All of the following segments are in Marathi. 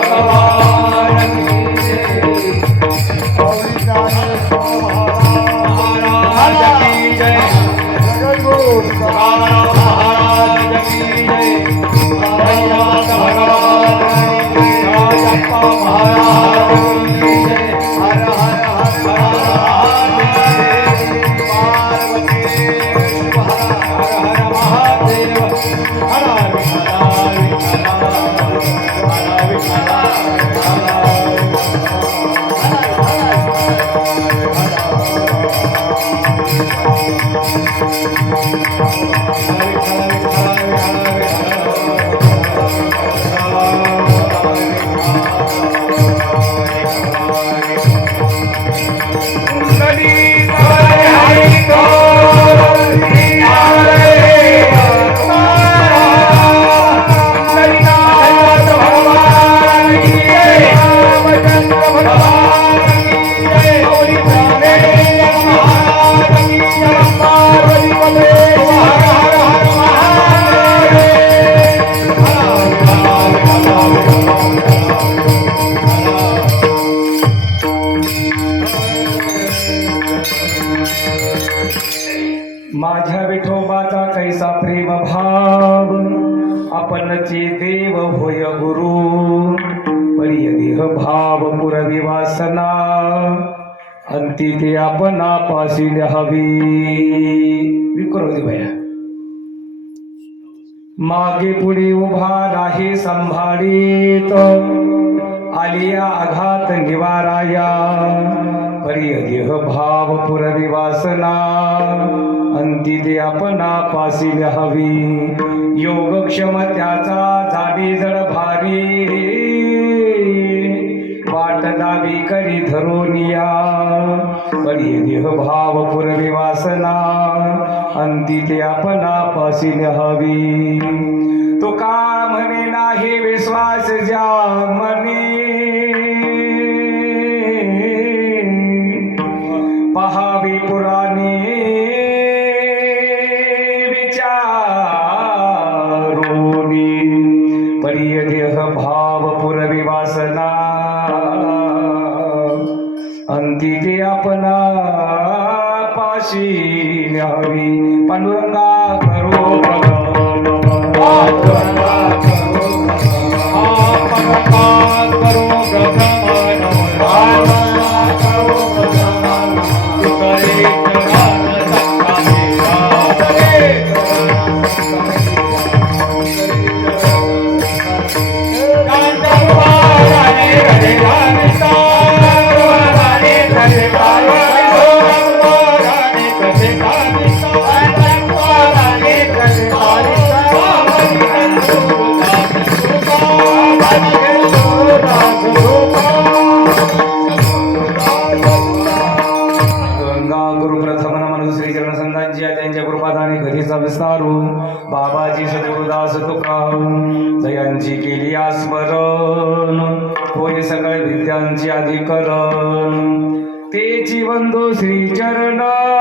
माझ्या होय गुरु. परिय देह भाव पुरवी वासना अंती ते आपण पाशी हवी. विक्रोधी भया मागे पुढे उभा नाही संभाळीत. आलिया आघात निवाराया. परिय देह भाव पुरवी वासना ते आपणा पासी हवी योगक्षम त्याचा जावी जड भारी. वाट दावी करी धरोनिया. परिय देह भाव पुरवी वासना अंती ते आपणा पासी हवी तो का म्हणे नाही विश्वास ज्या पाशी न्यावी. पांडुरंगा करो पांडुरंगा विस्तारू बाबाजी सद्गुरुदास तुका जयांची केली आस्मरण होय सगळ्या विद्यांची अधिकरण. ते जीवन दो श्री चरणा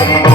Bye.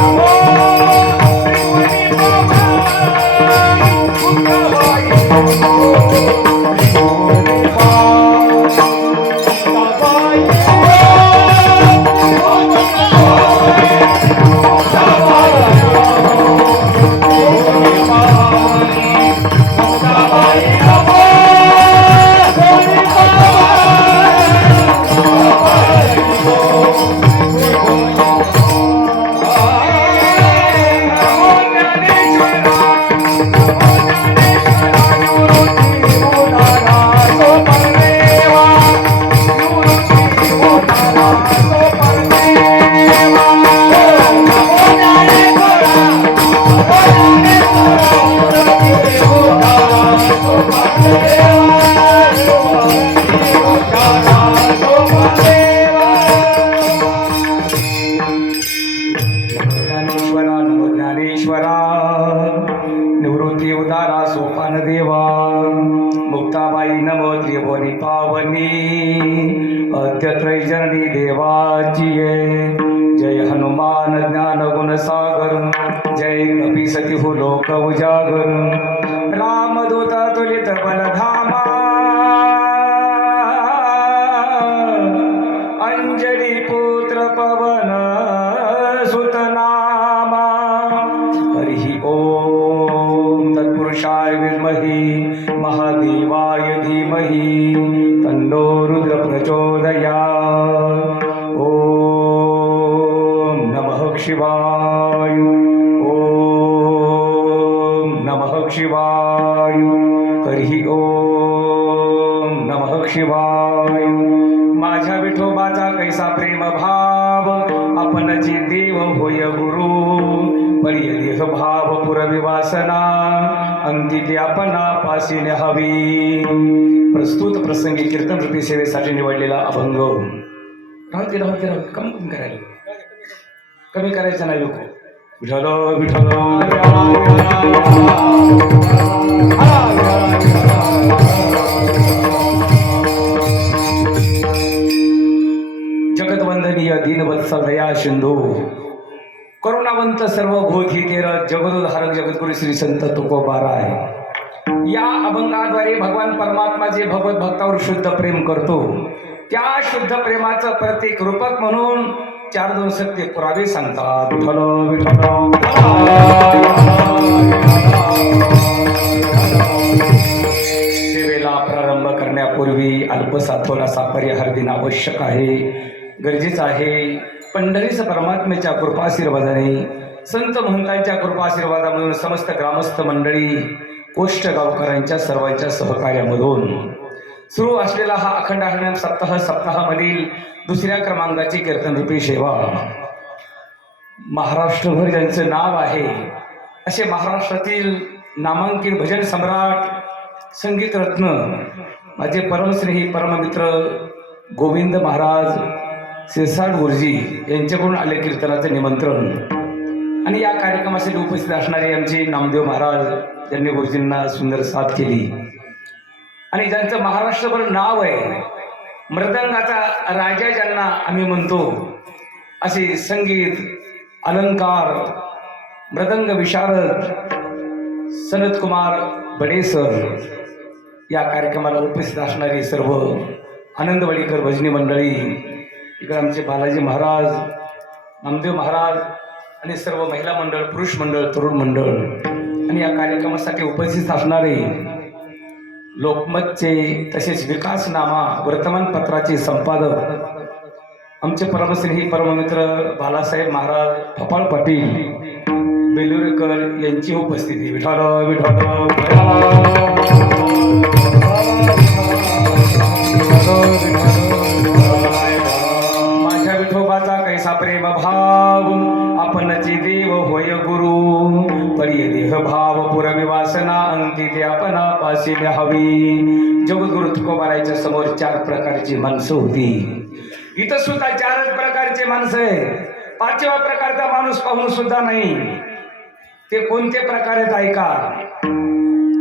मुक्ताबाई नमो त्रिभुवनी पावनी. अत्यत्रय जननी देवाची जय हनुमान ज्ञान गुण सागर जय कपी सती लोक उजागर हरि ओम नमः शिवाय। माझ्या विठोबाचा कैसा प्रेम भाव आपण जी देव होय गुरु परिदेह भाव पुरविवासना वासना आपणा पासिने हवी। प्रस्तुत प्रसंगी कीर्तन वृत्ती सेवेसाठी निवडलेला अभंग. राहते राहते राहते दे. कम कमी करायला. कमी करायचं नाही लोक. विठल जगतवंदनीय दीनवत्सल दया सिंधू करुणावंत सर्व भूती तेर जगदोधारक जगद्गुरु श्री संत तुकोबाराय या अभंगाद्वारे भगवान परमात्मा जे भगवत भक्तावर शुद्ध प्रेम करतो त्या शुद्ध प्रेमाचं प्रतीक रूपक म्हणून चार दोन सत्य पुरावे सांगतात. विठ्ठल विठ्ठल. सेवेला प्रारंभ करण्यापूर्वी अल्पसाथोला परिहार दिन आवश्यक आहे. गरजेचं आहे. पंढरीस परमात्म्याच्या कृपाशीर्वादाने संत महंतांच्या कृपाशीर्वादामधून समस्त ग्रामस्थ मंडळी कोष्ट गावकरांच्या सर्वांच्या सहकार्यामधून सुरू असलेला हा अखंड हरिनाम सप्ताह सप्ताहामधील दुसऱ्या क्रमांकाची कीर्तनरूपी सेवा. महाराष्ट्रभर ज्यांचं नाव आहे असे महाराष्ट्रातील नामांकित भजन सम्राट संगीत रत्न माझे परमस्नेही परममित्र गोविंद महाराज सिरसाट गुरुजी यांच्याकडून आले कीर्तनाचं निमंत्रण. आणि या कार्यक्रमासाठी उपस्थित असणारे आमचे नामदेव महाराज यांनी गुरुजींना सुंदर साथ केली. आणि ज्यांचं महाराष्ट्रभर नाव आहे मृदंगाचा राजा ज्यांना आम्ही म्हणतो असे संगीत अलंकार मृदंग विशारद सनत कुमार बडेसर या कार्यक्रमाला उपस्थित असणारे सर्व आनंदवाडीकर भजनी मंडळी इकडे आमचे बालाजी महाराज नामदेव महाराज आणि सर्व महिला मंडळ पुरुष मंडळ तरुण मंडळ आणि या कार्यक्रमासाठी उपस्थित असणारे लोकमतचे तसेच विकासनामा वर्तमानपत्राचे संपादक आमचे परमश्री परममित्र बालासाहेब महाराज फपाळ पाटील बेलुरेकर यांची उपस्थिती. विठाल विठाल माझ्या विठोबाचा कैसा प्रेम भाव आपणची देव होय गुरु. परिय देह भाव पुरविवासना अंकित अंती आपणा. पासिले हवी. जगद्गुरु तुकोबारायच्या समोर चार प्रकारची माणसं होती इथं सुद्धा चारच प्रकारचे माणसं आहे पाचव्या प्रकारचा माणूस पाहून सुद्धा नाही. ते कोणते प्रकार आहेत ऐका.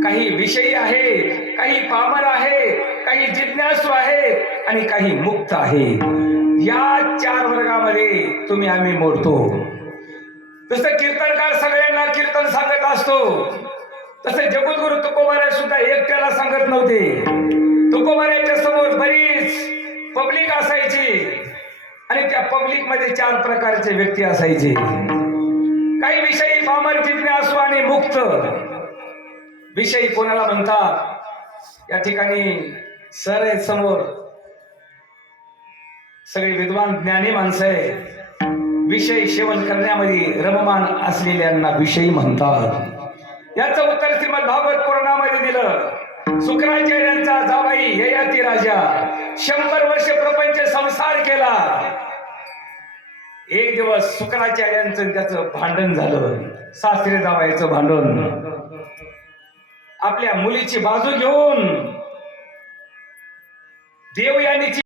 काही विषयी आहे काही पामर आहे काही जिज्ञासू आहे आणि काही मुक्त आहे या चार वर्गामध्ये तुम्ही आम्ही मोडतो. जसं कीर्तनकार सगळ्यांना कीर्तन सांगत असतो. तसे जगद्गुरु तुकोबारा सुद्धा एकट्याला सांगत नव्हते. तुकोबाराच्या समोर बरीच पब्लिक असायची. आणि त्या पब्लिकमध्ये चार प्रकारचे व्यक्ती असायचे. काही विषयी पामर जिज्ञासू आणि मुक्त. विषयी कोणाला म्हणतात? या ठिकाणी सर आहेत समोर. सगळे विद्वान ज्ञानी माणसं आहे विषय सेवन करण्यामध्ये रममान असलेल्यांना विषयी म्हणतात. याचं उत्तर श्रीमद भागवत पुराणामध्ये दिलं. शुक्राचार्यांचा जाबाई ययाती राजा. शंभर वर्ष प्रपंच संसार केला. एक दिवस शुक्राचार्यांचं त्याच त्याचं भांडण झालं. सासरे जावायचं भांडण. आपल्या मुलीची बाजू घेऊन देवयानीची